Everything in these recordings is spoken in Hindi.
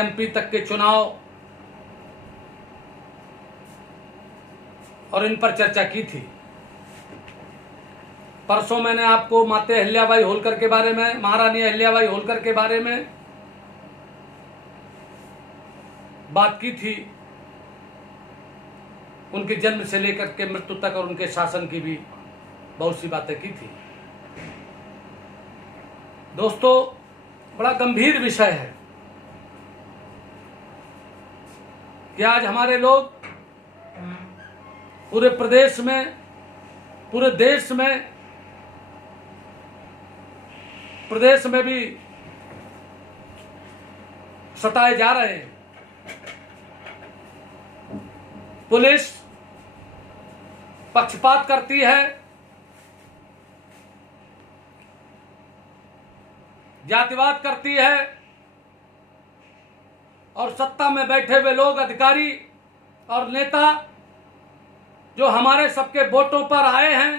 एमपी तक के चुनाव और इन पर चर्चा की थी। परसों मैंने आपको माता अहिल्याबाई होलकर के बारे में, महारानी अहिल्याबाई होलकर के बारे में बात की थी। उनके जन्म से लेकर के मृत्यु तक और उनके शासन की भी बहुत सी बातें की थी। दोस्तों, बड़ा गंभीर विषय है कि आज हमारे लोग पूरे प्रदेश में, पूरे देश में, प्रदेश में भी सताए जा रहे हैं। पुलिस पक्षपात करती है, जातिवाद करती है और सत्ता में बैठे हुए लोग, अधिकारी और नेता जो हमारे सबके वोटों पर आए हैं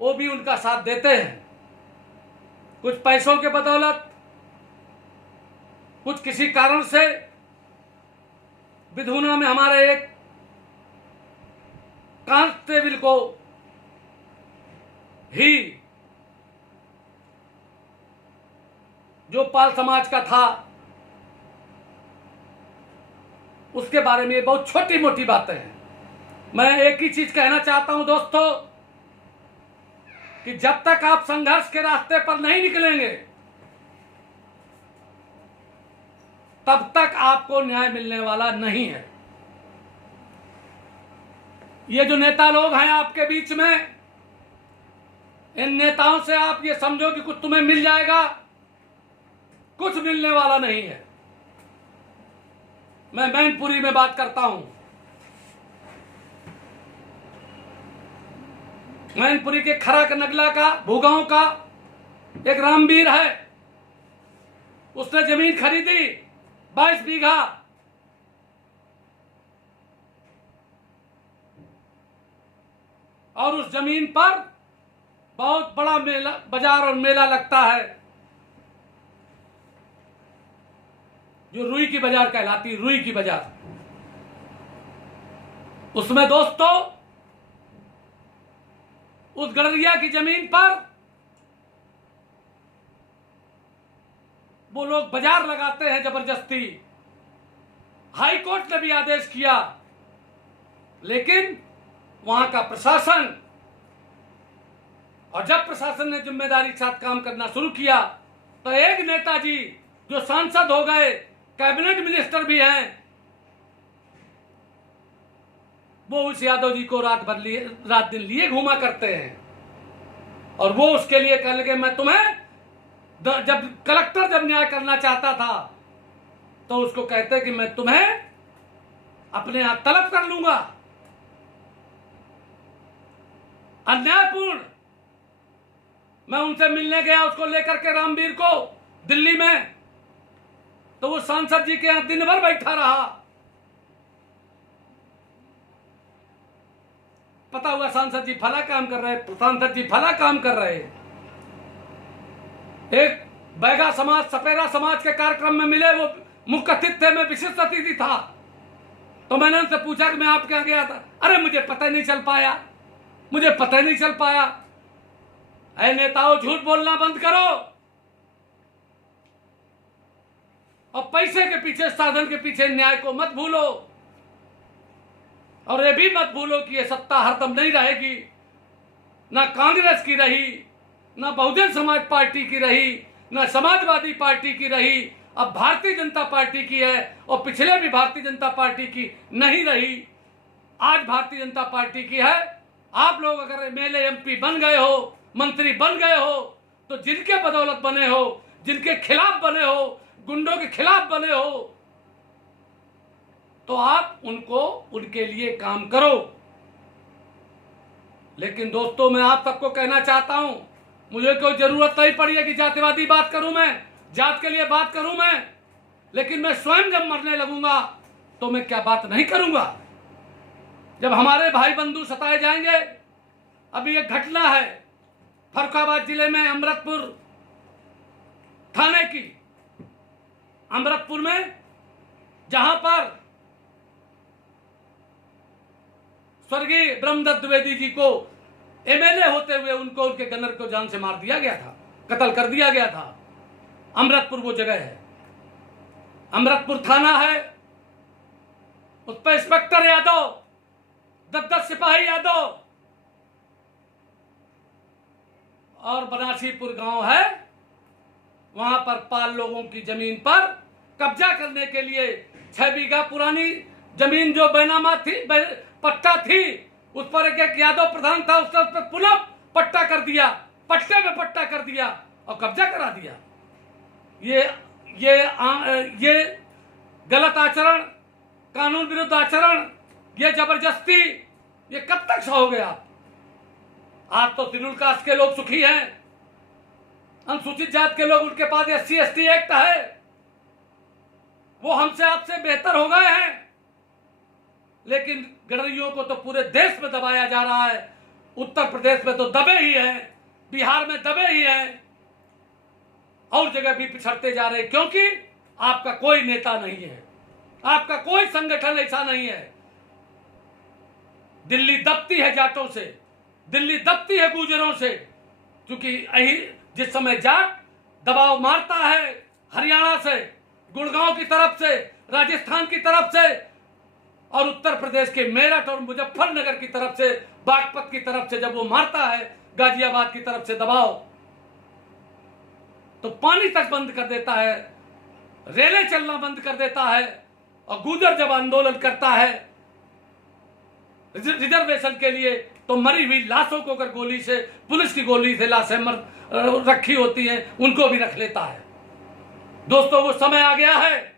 वो भी उनका साथ देते हैं। कुछ पैसों के बदौलत, कुछ किसी कारण से विधुना में हमारे एक कांस्टेबल को ही, जो पाल समाज का था, उसके बारे में बहुत छोटी मोटी बातें हैं। मैं एक ही चीज कहना चाहता हूं दोस्तों, कि जब तक आप संघर्ष के रास्ते पर नहीं निकलेंगे तब तक आपको न्याय मिलने वाला नहीं है। ये जो नेता लोग हैं आपके बीच में, इन नेताओं से आप ये समझो कि कुछ तुम्हें मिल जाएगा, कुछ मिलने वाला नहीं है। मैं मैनपुरी में बात करता हूं। मैनपुरी के खरा नगला का, भूगांव का एक रामवीर है। उसने जमीन खरीदी 22 बीघा। और उस जमीन पर बहुत बड़ा मेला, बाजार और मेला लगता है, जो रुई की बाजार कहलाती, रुई की बाजार। उसमें दोस्तों, उस गडरिया की जमीन पर वो लोग बाजार लगाते हैं जबरदस्ती। हाई कोर्ट ने भी आदेश किया, लेकिन वहां का प्रशासन, और जब प्रशासन ने जिम्मेदारी के साथ काम करना शुरू किया तो एक नेताजी जो सांसद हो गए, कैबिनेट मिनिस्टर भी हैं, वो उस यादव जी को रात दिन लिए घूमा करते हैं। और वो उसके लिए कह लगे, मैं तुम्हें, जब कलेक्टर जब न्याय करना चाहता था तो उसको कहते कि मैं तुम्हें अपने यहां तलब कर लूंगा। अन्यायपूर्ण। मैं उनसे मिलने गया, उसको लेकर के रामवीर को दिल्ली में, तो वो सांसद जी के यहां दिन भर बैठा रहा। पता हुआ सांसद जी फला काम कर रहे, सांसद जी फला काम कर रहे। एक बैगा समाज, सपेरा समाज के कार्यक्रम में मिले, वो मुख्य अतिथि थे, मैं विशिष्ट अतिथि था। तो मैंने उनसे पूछा कि मैं आपके यहाँ गया था। अरे मुझे पता नहीं चल पाया, मुझे पता नहीं चल पाया। ऐ नेताओं, झूठ बोलना बंद करो और पैसे के पीछे, साधन के पीछे न्याय को मत भूलो। और ये भी मत भूलो कि ये सत्ता हरदम नहीं रहेगी। ना कांग्रेस की रही, ना बहुजन समाज पार्टी की रही, ना समाजवादी पार्टी की रही, अब भारतीय जनता पार्टी की है। और पिछले भी भारतीय जनता पार्टी की नहीं रही, आज भारतीय जनता पार्टी की है। आप लोग अगर एमएलए एमपी बन गए हो, मंत्री बन गए हो, तो जिनके बदौलत बने हो, जिनके खिलाफ बने हो, गुंडों के खिलाफ बने हो, तो आप उनको, उनके लिए काम करो। लेकिन दोस्तों, मैं आप सबको कहना चाहता हूं, मुझे कोई जरूरत नहीं पड़ी है कि जातिवादी बात करूं, मैं जात के लिए बात करूं मैं, लेकिन मैं स्वयं जब मरने लगूंगा तो मैं क्या बात नहीं करूंगा। जब हमारे भाई बंधु सताए जाएंगे, अभी एक घटना है फर्रुखाबाद जिले में, अमृतपुर थाने की, अमृतपुर में, जहां पर स्वर्गीय ब्रह्मदत्त द्विवेदी जी को एमएलए होते हुए उनको, उनके गनर को जान से मार दिया गया था, कत्ल कर दिया गया था। अमृतपुर वो जगह है, अमृतपुर थाना है, उस पर इंस्पेक्टर यादव, 10-10 सिपाही यादव और बनासीपुर गांव है, वहां पर पाल लोगों की जमीन पर कब्जा करने के लिए 6 बीघा पुरानी जमीन जो बैनामा थी, पट्टा थी, उस पर एक यादव प्रधान था, उसने उस पर पुनः पट्टा कर दिया, पट्टे में पट्टा कर दिया और कब्जा करा दिया। ये गलत आचरण, कानून विरुद्ध आचरण, ये जबरदस्ती, ये कब तक सहोगे आप? आज तो शेड्यूल कास्ट के लोग सुखी हैं, अनुसूचित जात के लोग, उनके पास SC/ST एक्ट है, वो हमसे आपसे बेहतर हो गए हैं। लेकिन गडरियों को तो पूरे देश में दबाया जा रहा है। उत्तर प्रदेश में तो दबे ही हैं, बिहार में दबे ही हैं, और जगह भी पिछड़ते जा रहे हैं, क्योंकि आपका कोई नेता नहीं है, आपका कोई संगठन ऐसा नहीं है। दिल्ली दबती है जाटों से, दिल्ली दबती है गुजरों से, क्योंकि जिस समय जाट दबाव मारता है हरियाणा से, गुड़गांव की तरफ से, राजस्थान की तरफ से, और उत्तर प्रदेश के मेरठ और मुजफ्फरनगर की तरफ से, बागपत की तरफ से जब वो मारता है, गाजियाबाद की तरफ से दबाव, तो पानी तक बंद कर देता है, रेलें चलना बंद कर देता है। और गुजर जब आंदोलन करता है रिजर्वेशन के लिए, तो मरी हुई लाशों को अगर गोली से, पुलिस की गोली से लाशें रखी होती हैं, उनको भी रख लेता है। दोस्तों, वो समय आ गया है।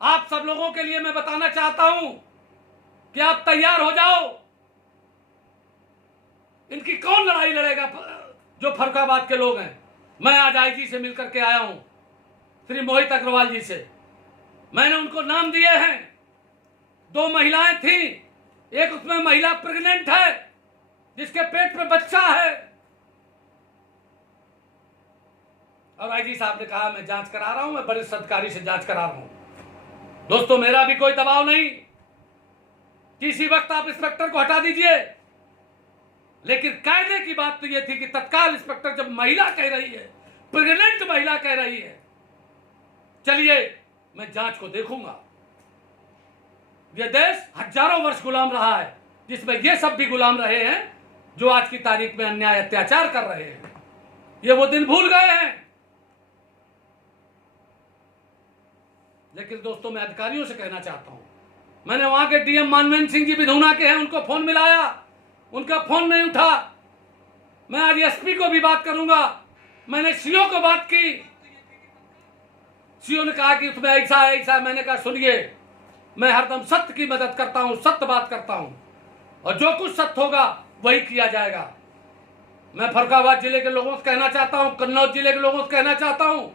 आप सब लोगों के लिए मैं बताना चाहता हूं कि आप तैयार हो जाओ। इनकी कौन लड़ाई लड़ेगा? जो फर्रुखाबाद के लोग हैं। मैं आज IG से मिलकर के आया हूं, श्री मोहित अग्रवाल जी से। मैंने उनको नाम दिए हैं। 2 महिलाएं थी, एक उसमें महिला प्रेग्नेंट है, जिसके पेट में बच्चा है, और IG साहब ने कहा मैं जांच करा रहा हूं, मैं बड़े अधिकारी से जांच करा रहा हूं। दोस्तों, मेरा भी कोई दबाव नहीं, किसी वक्त आप इंस्पेक्टर को हटा दीजिए, लेकिन कायदे की बात तो यह थी कि तत्काल इंस्पेक्टर जब महिला कह रही है, प्रेग्नेंट महिला कह रही है, चलिए मैं जांच को देखूंगा। यह देश हजारों वर्ष गुलाम रहा है, जिसमें ये सब भी गुलाम रहे हैं जो आज की तारीख में अन्याय अत्याचार कर रहे हैं। ये वो दिन भूल गए हैं। लेकिन दोस्तों, मैं अधिकारियों से कहना चाहता हूं, मैंने वहां के DM मानवेंद्र सिंह जी विधुना के हैं, उनको फोन मिलाया, उनका फोन नहीं उठा। मैं आज SP को भी बात करूंगा। मैंने CO को बात की, CO ने कहा कि उसमें ऐसा ऐसा। मैंने कहा सुनिए, मैं हरदम सत्य की मदद करता हूं, सत्य बात करता हूं, और जो कुछ सत्य होगा वही किया जाएगा। मैं फर्रुखाबाद जिले के लोगों से कहना चाहता हूं, कन्नौज जिले के लोगों से कहना चाहता हूं,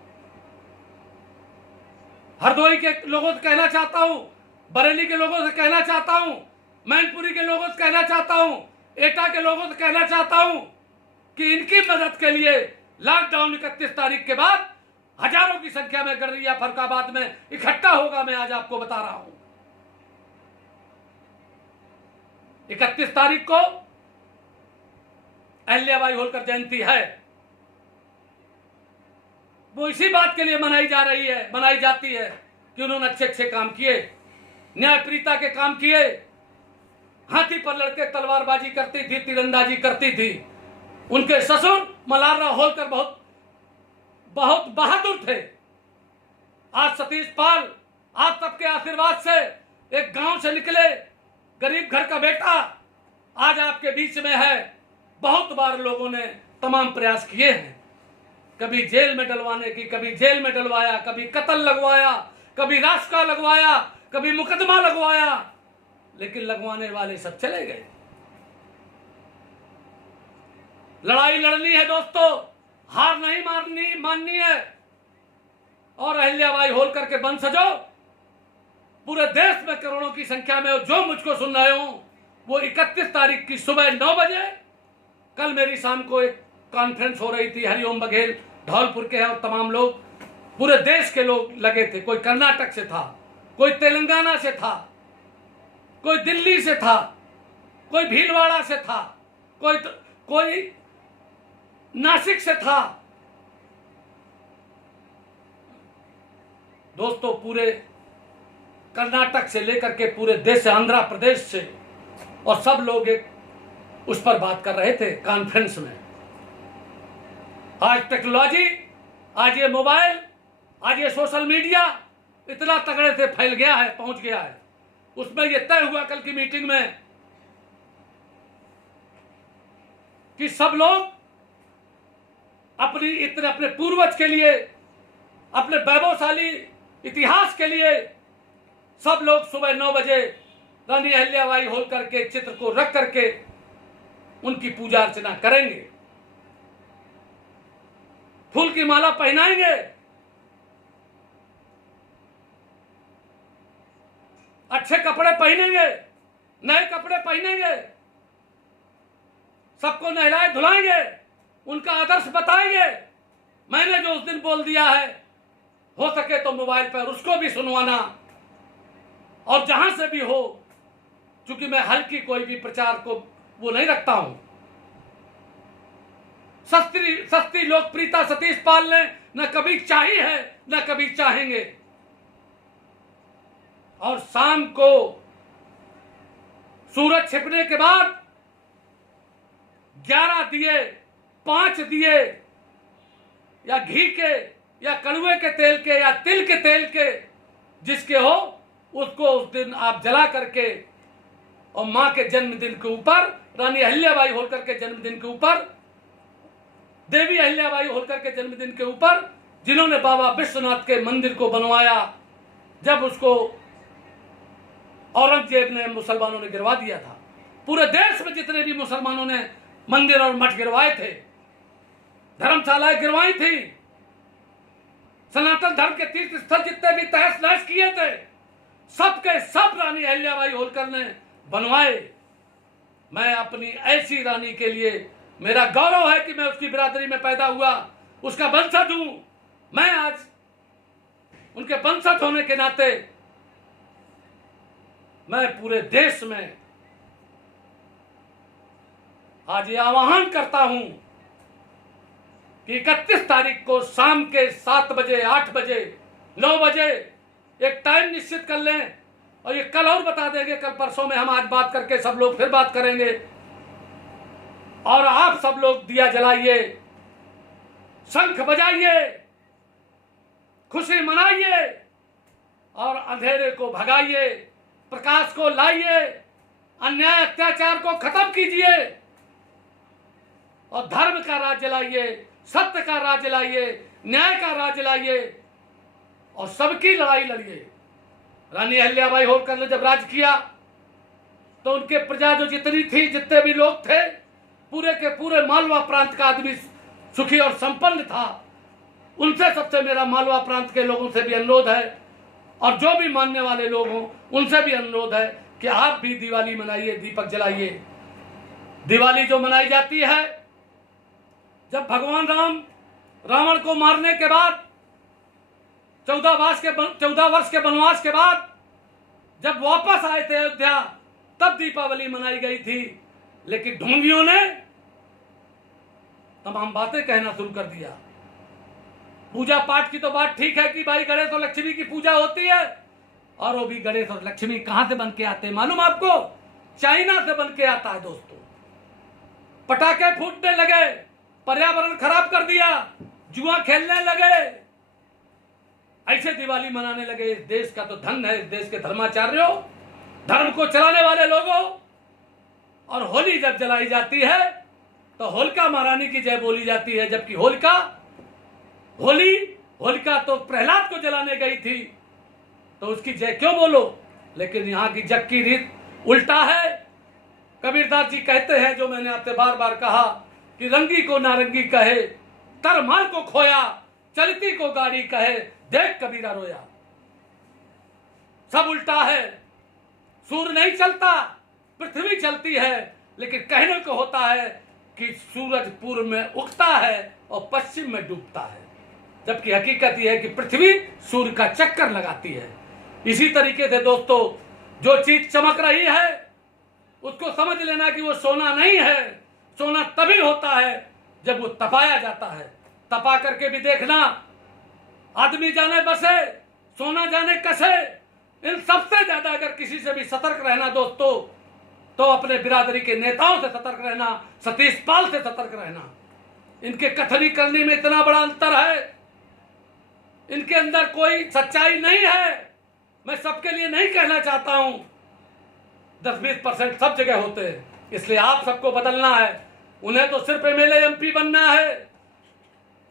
हरदोई के लोगों से कहना चाहता हूं, बरेली के लोगों से कहना चाहता हूं, मैनपुरी के लोगों से कहना चाहता हूं, एटा के लोगों से कहना चाहता हूं कि इनकी मदद के लिए लॉकडाउन 31 तारीख के बाद हजारों की संख्या में गडरिया फर्रुखाबाद में इकट्ठा होगा। मैं आज आपको बता रहा हूं, 31 तारीख को अहिल्याबाई होलकर जयंती है। वो इसी बात के लिए मनाई जाती है कि उन्होंने अच्छे अच्छे काम किए, न्यायप्रियता के काम किए, हाथी पर लड़के तलवारबाजी करती थी, तीरंदाजी करती थी। उनके ससुर मल्हारराव होलकर बहुत बहादुर थे। आज सतीश पाल आप सबके आशीर्वाद से एक गांव से निकले, गरीब घर का बेटा आज आपके बीच में है। बहुत बार लोगों ने तमाम प्रयास किए हैं, कभी जेल में डलवाने की, कभी जेल में डलवाया, कभी कत्ल लगवाया, कभी रास्ता लगवाया, कभी मुकदमा लगवाया, लेकिन लगवाने वाले सब चले गए। लड़ाई लड़नी है दोस्तों, हार नहीं माननी है। और अहिल्याबाई होलकर के वंशजों, पूरे देश में करोड़ों की संख्या में जो मुझको सुन रहे हो, वो 31 तारीख की सुबह 9 बजे, कल मेरी शाम को एक कॉन्फ्रेंस हो रही थी, हरिओम बघेल धौलपुर के हैं और तमाम लोग, पूरे देश के लोग लगे थे। कोई कर्नाटक से था, कोई तेलंगाना से था, कोई दिल्ली से था, कोई भीलवाड़ा से था, कोई नासिक से था। दोस्तों, पूरे कर्नाटक से लेकर के पूरे देश से, आंध्र प्रदेश से, और सब लोग एक उस पर बात कर रहे थे कॉन्फ्रेंस में। आज टेक्नोलॉजी, आज ये मोबाइल, आज ये सोशल मीडिया इतना तगड़े से फैल गया है, पहुंच गया है। उसमें ये तय हुआ कल की मीटिंग में कि सब लोग अपने पूर्वज के लिए, अपने वैभवशाली इतिहास के लिए सब लोग सुबह 9 बजे रानी अहिल्याबाई होलकर के चित्र को रख करके उनकी पूजा अर्चना करेंगे, फूल की माला पहनाएंगे, अच्छे कपड़े पहनेंगे, नए कपड़े पहनेंगे, सबको नहलाए धुलाएंगे, उनका आदर्श बताएंगे। मैंने जो उस दिन बोल दिया है, हो सके तो मोबाइल पर उसको भी सुनवाना, और जहां से भी हो, क्योंकि मैं हल्की कोई भी प्रचार को वो नहीं रखता हूं। सस्ती लोकप्रियता सतीश पाल ने न कभी चाही है न कभी चाहेंगे। और शाम को सूरज छिपने के बाद 11 दिए, 5 दिए, या घी के या कड़ुए के तेल के या तिल के तेल के, जिसके हो उसको उस दिन आप जला करके, और मां के जन्मदिन के ऊपर, रानी अहिल्याबाई होलकर के जन्मदिन के ऊपर, देवी अहिल्याबाई होलकर के जन्मदिन के ऊपर, जिन्होंने बाबा विश्वनाथ के मंदिर को बनवाया, जब उसको औरंगजेब ने, मुसलमानों ने गिरवा दिया था। पूरे देश में जितने भी मुसलमानों ने मंदिर और मठ गिरवाए थे, धर्मशालाएं गिरवाई थी, सनातन धर्म के तीर्थ स्थल जितने भी तहस नहस किए थे, सबके सब रानी अहिल्याबाई होलकर ने बनवाए। मैं अपनी ऐसी रानी के लिए, मेरा गौरव है कि मैं उसकी बिरादरी में पैदा हुआ, उसका वंशज हूं। मैं आज उनके वंशज होने के नाते मैं पूरे देश में आज ये आह्वान करता हूं कि 31 तारीख को शाम के 7 बजे, 8 बजे, 9 बजे एक टाइम निश्चित कर लें, और ये कल और बता देंगे, कल परसों में हम आज बात करके सब लोग फिर बात करेंगे। और आप सब लोग दिया जलाइए, शंख बजाइए, खुशी मनाइए, और अंधेरे को भगाइए, प्रकाश को लाइए, अन्याय अत्याचार को खत्म कीजिए, और धर्म का राज लाइए, सत्य का राज लाइए, न्याय का राज लाइए, और सबकी लड़ाई लड़िए। रानी अहिल्याबाई होलकर ने जब राज किया तो उनके प्रजा जो जितनी थी, जितने भी लोग थे, पूरे के पूरे मालवा प्रांत का आदमी सुखी और संपन्न था। उनसे सबसे मेरा मालवा प्रांत के लोगों से भी अनुरोध है, और जो भी मानने वाले लोग हों उनसे भी अनुरोध है कि आप भी दिवाली मनाइए, दीपक जलाइए। दिवाली जो मनाई जाती है, जब भगवान राम रावण को मारने के बाद 14 वर्ष के वनवास के बाद जब वापस आए थे अयोध्या, तब दीपावली मनाई गई थी। लेकिन ढोंगियों ने तमाम बातें कहना शुरू कर दिया। पूजा पाठ की तो बात ठीक है कि भाई गणेश और लक्ष्मी की पूजा होती है, और वो भी गणेश और लक्ष्मी कहां से बन के आते हैं मालूम आपको? चाइना से बन के आता है दोस्तों। पटाखे फूटने लगे, पर्यावरण खराब कर दिया, जुआ खेलने लगे, ऐसे दिवाली मनाने लगे। इस देश का तो धन है, इस देश के धर्माचार्यों, धर्म को चलाने वाले लोगों। और होली जब जलाई जाती है तो होलिका महारानी की जय बोली जाती है, जबकि होलिका तो प्रहलाद को जलाने गई थी, तो उसकी जय क्यों बोलो? लेकिन यहाँ की जग की रीत उल्टा है। कबीरदास जी कहते हैं, जो मैंने आपसे बार बार कहा, कि रंगी को नारंगी कहे, तरमाल को खोया, चलती को गाड़ी कहे, देख कबीरा रोया। सब उल्टा है। सूर्य नहीं चलता, पृथ्वी चलती है, लेकिन कहने को होता है कि सूरज पूर्व में उगता है और पश्चिम में डूबता है। जबकि हकीकत यह है कि पृथ्वी सूर्य का चक्कर लगाती है। इसी तरीके से दोस्तों, जो चीज चमक रही है उसको समझ लेना कि वो सोना नहीं है। सोना तभी होता है जब वो तपाया जाता है। तपा करके भी देखना, आदमी जाने बसे, सोना जाने कसे। इन सबसे ज्यादा अगर किसी से भी सतर्क रहना दोस्तों, तो अपने बिरादरी के नेताओं से सतर्क रहना, सतीश पाल से सतर्क रहना। इनके कथनी करने में इतना बड़ा अंतर है, इनके अंदर कोई सच्चाई नहीं है। मैं सबके लिए नहीं कहना चाहता हूं, 10-20% सब जगह होते हैं, इसलिए आप सबको बदलना है। उन्हें तो सिर्फ एमएलए एमपी बनना है,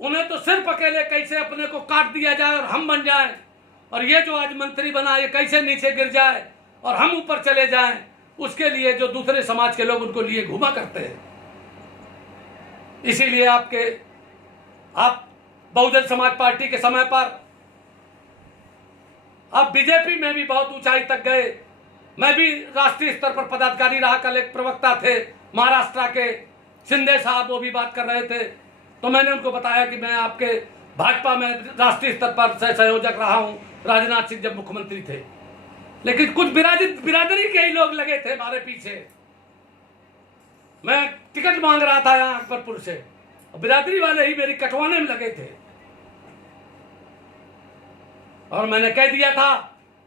उन्हें तो सिर्फ अकेले कैसे अपने को काट दिया जाए और हम बन जाएं, और ये जो आज मंत्री बना ये कैसे नीचे गिर जाए और हम ऊपर चले जाएं, उसके लिए जो दूसरे समाज के लोग उनको लिए घुमा करते हैं। इसीलिए आप बहुजन समाज पार्टी के समय पर आप बीजेपी में भी बहुत ऊंचाई तक गए। मैं भी राष्ट्रीय स्तर पर पदाधिकारी रहा, कल एक प्रवक्ता थे महाराष्ट्र के शिंदे साहब, वो भी बात कर रहे थे, तो मैंने उनको बताया कि मैं आपके भाजपा में राष्ट्रीय स्तर पर सहयोजक रहा हूं, राजनाथ सिंह जब मुख्यमंत्री थे। लेकिन कुछ बिरादरी के ही लोग लगे थे हमारे पीछे। मैं टिकट मांग रहा था यहाँ अकबरपुर से, बिरादरी वाले ही मेरी कटवाने में लगे थे, और मैंने कह दिया था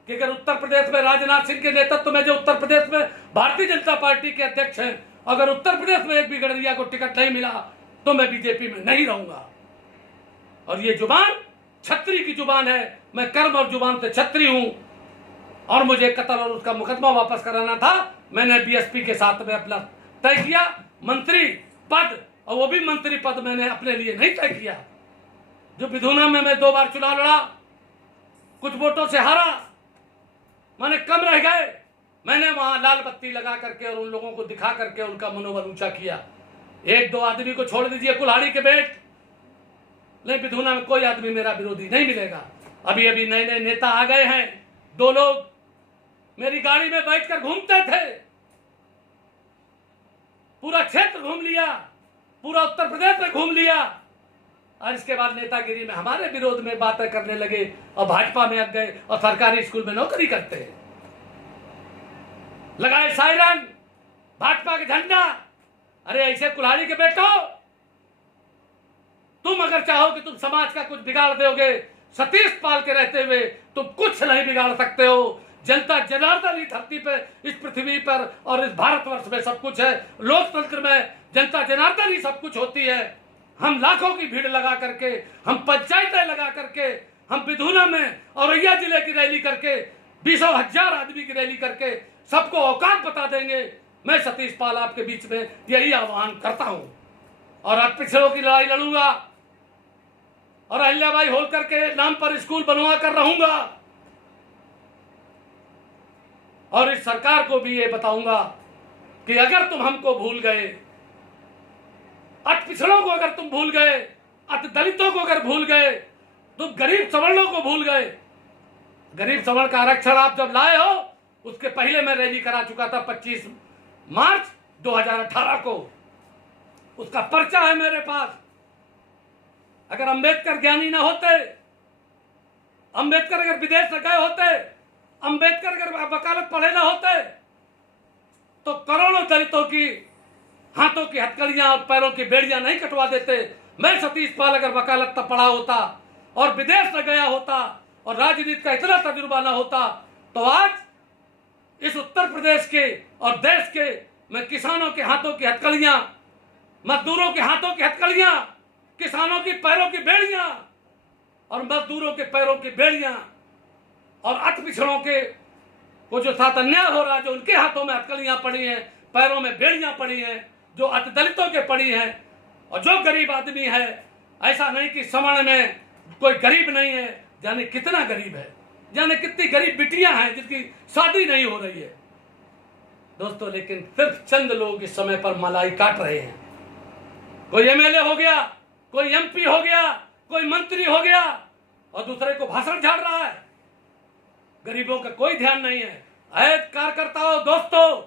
कि अगर उत्तर प्रदेश में राजनाथ सिंह के नेतृत्व में, जो उत्तर प्रदेश में भारतीय जनता पार्टी के अध्यक्ष हैं, अगर उत्तर प्रदेश में एक भी गडरिया को टिकट नहीं मिला तो मैं बीजेपी में नहीं रहूंगा। और ये जुबान छत्री की जुबान है, मैं कर्म और जुबान से छत्री हूं, और मुझे कत्ल और उसका मुकदमा वापस कराना था। मैंने बीएसपी के साथ में अपना तय किया मंत्री पद, और वो भी मंत्री पद मैंने अपने लिए नहीं तय किया। जो विधुना में मैं 2 बार चुनाव लड़ा, कुछ वोटों से हारा, मैंने कम रह गए, मैंने वहां लाल बत्ती लगा करके और उन लोगों को दिखा करके उनका मनोबल ऊंचा किया। 1-2 आदमी को छोड़ दीजिए, कुल्हाड़ी के बेट, नहीं विधुना में कोई आदमी मेरा विरोधी नहीं मिलेगा। अभी अभी नए नए नेता आ गए हैं, 2 लोग मेरी गाड़ी में बैठकर घूमते थे, पूरा क्षेत्र घूम लिया, पूरा उत्तर प्रदेश में घूम लिया, और इसके बाद नेतागिरी में हमारे विरोध में बातें करने लगे और भाजपा में आ गए और सरकारी स्कूल में नौकरी करते हैं। लगाए सायरन, भाजपा के झंडा। अरे ऐसे कुल्हाड़ी के बेटो, तुम अगर चाहो कि तुम समाज का कुछ बिगाड़ दोगे, सतीश पाल के रहते हुए तुम कुछ नहीं बिगाड़ सकते हो। जनता जनार्दन ही धरती पे, इस पृथ्वी पर और इस भारतवर्ष में सब कुछ है। लोकतंत्र में जनता जनार्दन ही सब कुछ होती है। हम लाखों की भीड़ लगा करके, हम पंचायतें लगा करके, हम विधुना में औरैया जिले की रैली करके, 20,000 आदमी की रैली करके सबको औकात बता देंगे। मैं सतीश पाल आपके बीच में यही आह्वान करता हूं, और अब पिछड़ों की लड़ाई लड़ूंगा, और अहिल्याबाई होलकर के नाम पर स्कूल बनवा कर रहूंगा, और इस सरकार को भी ये बताऊंगा कि अगर तुम हमको भूल गए, अति पिछड़ों को अगर तुम भूल गए, अति दलितों को अगर भूल गए, तुम गरीब सवर्णों को भूल गए। गरीब सवर्ण का आरक्षण आप जब लाए हो, उसके पहले मैं रैली करा चुका था 25 मार्च 2018 को, उसका पर्चा है मेरे पास। अगर अंबेडकर ज्ञानी ना होते, अंबेडकर अगर विदेश न गए होते, अंबेडकर अगर वकालत पढ़े ना होते, तो करोड़ों दलितों की हाथों की हथकड़ियां और पैरों की बेड़ियां नहीं कटवा देते। मैं सतीश पाल अगर वकालत तब पढ़ा होता और विदेश न गया होता और राजनीति का इतना तजुर्बा ना होता, तो आज इस उत्तर प्रदेश के और देश के मैं किसानों के हाथों की हथकड़ियां, मजदूरों के हाथों की हथकड़ियां, किसानों की पैरों की बेड़ियां और मजदूरों के पैरों की बेड़ियां, और अति पिछड़ों के को जो साथ अन्याय हो रहा है, जो उनके हाथों में हथकड़ियां पड़ी हैं, पैरों में बेड़ियां पड़ी हैं, जो अति दलितों के पड़ी हैं, और जो गरीब आदमी है, ऐसा नहीं कि सवर्ण में कोई गरीब नहीं है, जाने कितना गरीब है, जाने कितनी गरीब बिटियां हैं जिनकी शादी नहीं हो रही है दोस्तों। लेकिन सिर्फ चंद लोग इस समय पर मलाई काट रहे हैं। कोई एमएलए हो गया, कोई एमपी हो गया, कोई मंत्री हो गया, और दूसरे को भाषण झाड़ रहा है। गरीबों का कोई ध्यान नहीं है। कार्यकर्ताओं, दोस्तों,